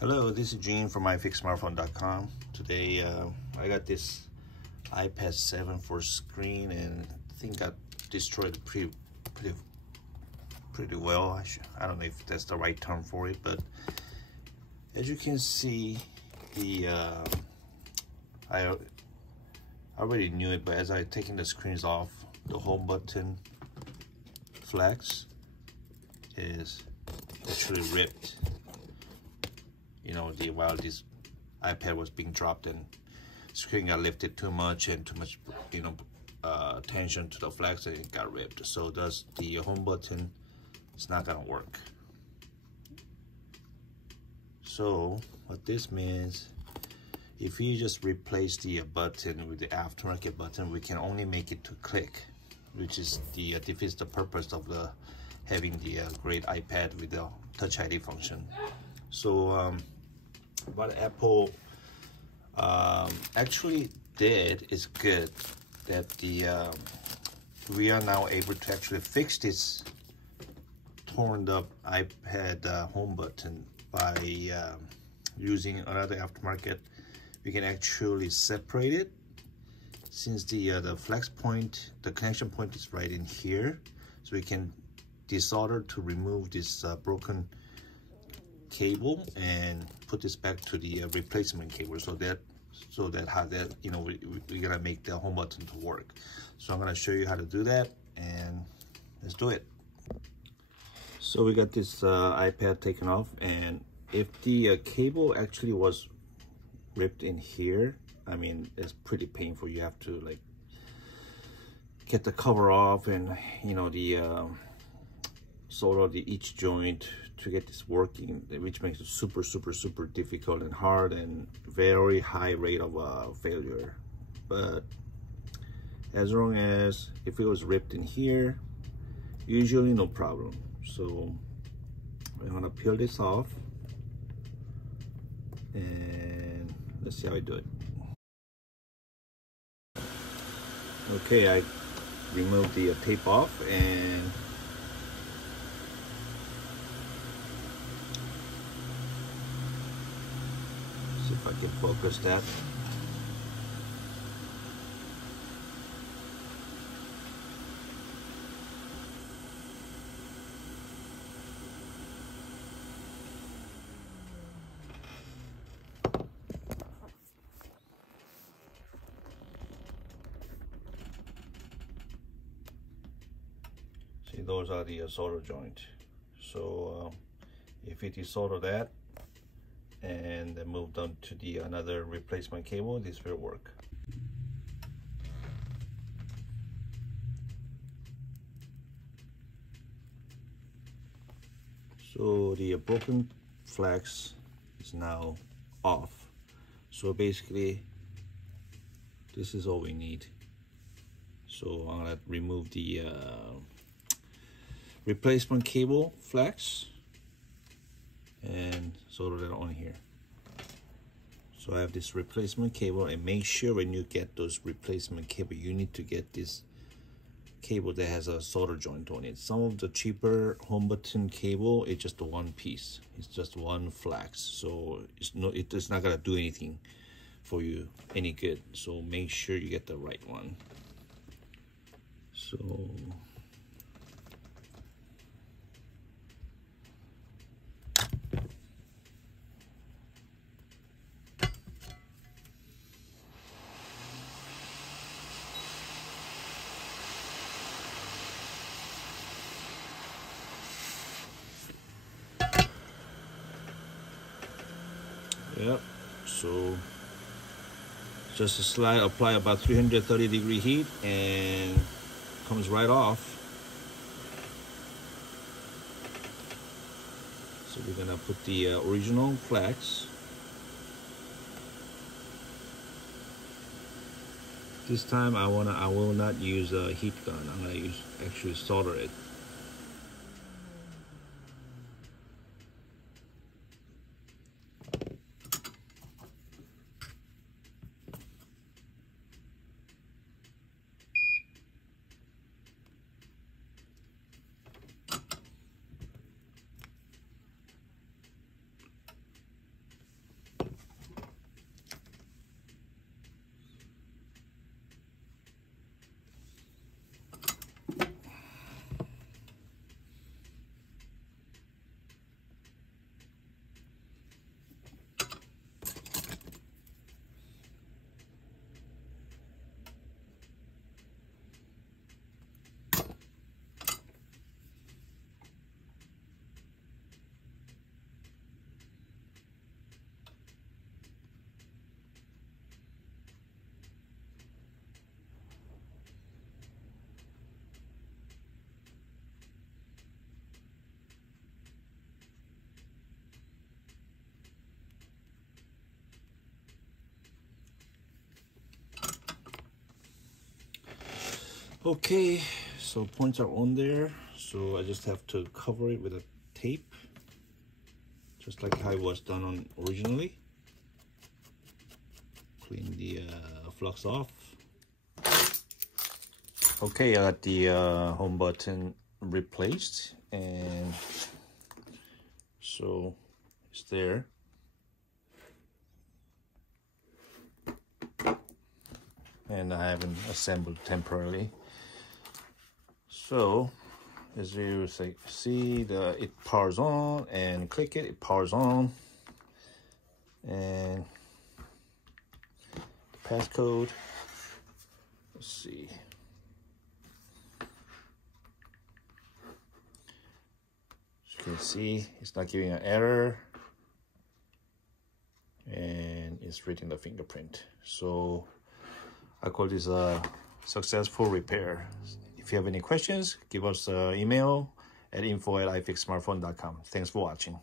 Hello, this is Gene from iFixSmartphone.com. Today I got this iPad 7 for screen and I think got destroyed pretty well. I don't know if that's the right term for it, but as you can see, I already knew it, but as I taking the screens off, the home button flex is actually ripped. You know, while this iPad was being dropped and screen got lifted too much and too much, tension to the flex, and it got ripped. So thus the home button is not gonna work. So what this means, if you just replace the button with the aftermarket button, we can only make it to click, which is defeats the purpose of having the great iPad with the Touch ID function. So what Apple actually did is good, that we are now able to actually fix this torn up iPad home button by using another aftermarket. We can actually separate it, since the flex point, the connection point is right in here, so we can desolder to remove this broken cable and put this back to the replacement cable, so that we're gonna make the home button to work. So I'm gonna show you how to do that, and let's do it. So we got this iPad taken off, and if the cable actually was ripped in here, I mean, it's pretty painful. You have to like get the cover off and solder each joint to get this working, which makes it super difficult and hard and very high rate of failure. But as long as if it was ripped in here, usually no problem. So I'm gonna peel this off and let's see how I do it. Okay, I removed the tape off, and see if I can focus that. See, those are the solder joint. So if it is solder that and then moved on to the another replacement cable, this will work. So the broken flex is now off. So basically this is all we need. So I'm gonna remove the replacement cable flex and solder that on here. So I have this replacement cable, and make sure when you get those replacement cable, you need to get this cable that has a solder joint on it. Some of the cheaper home button cable, it's just one piece, it's just one flex, so it's not gonna do anything for you any good. So make sure you get the right one. So yep, so just a slide, apply about 330-degree heat, and comes right off. So we're gonna put the original flex. This time I will not use a heat gun. I'm gonna actually solder it. Okay, so points are on there, so I just have to cover it with a tape, just like how it was done on originally. Clean the flux off. Okay, I got the home button replaced, and so it's there. And I haven't assembled temporarily. So as you see, it powers on, and click it, it powers on, and the passcode, let's see, as you can see, it's not giving an error, and it's reading the fingerprint. So I call this a successful repair. If you have any questions, give us an email at info@ifixsmartphone.com. Thanks for watching.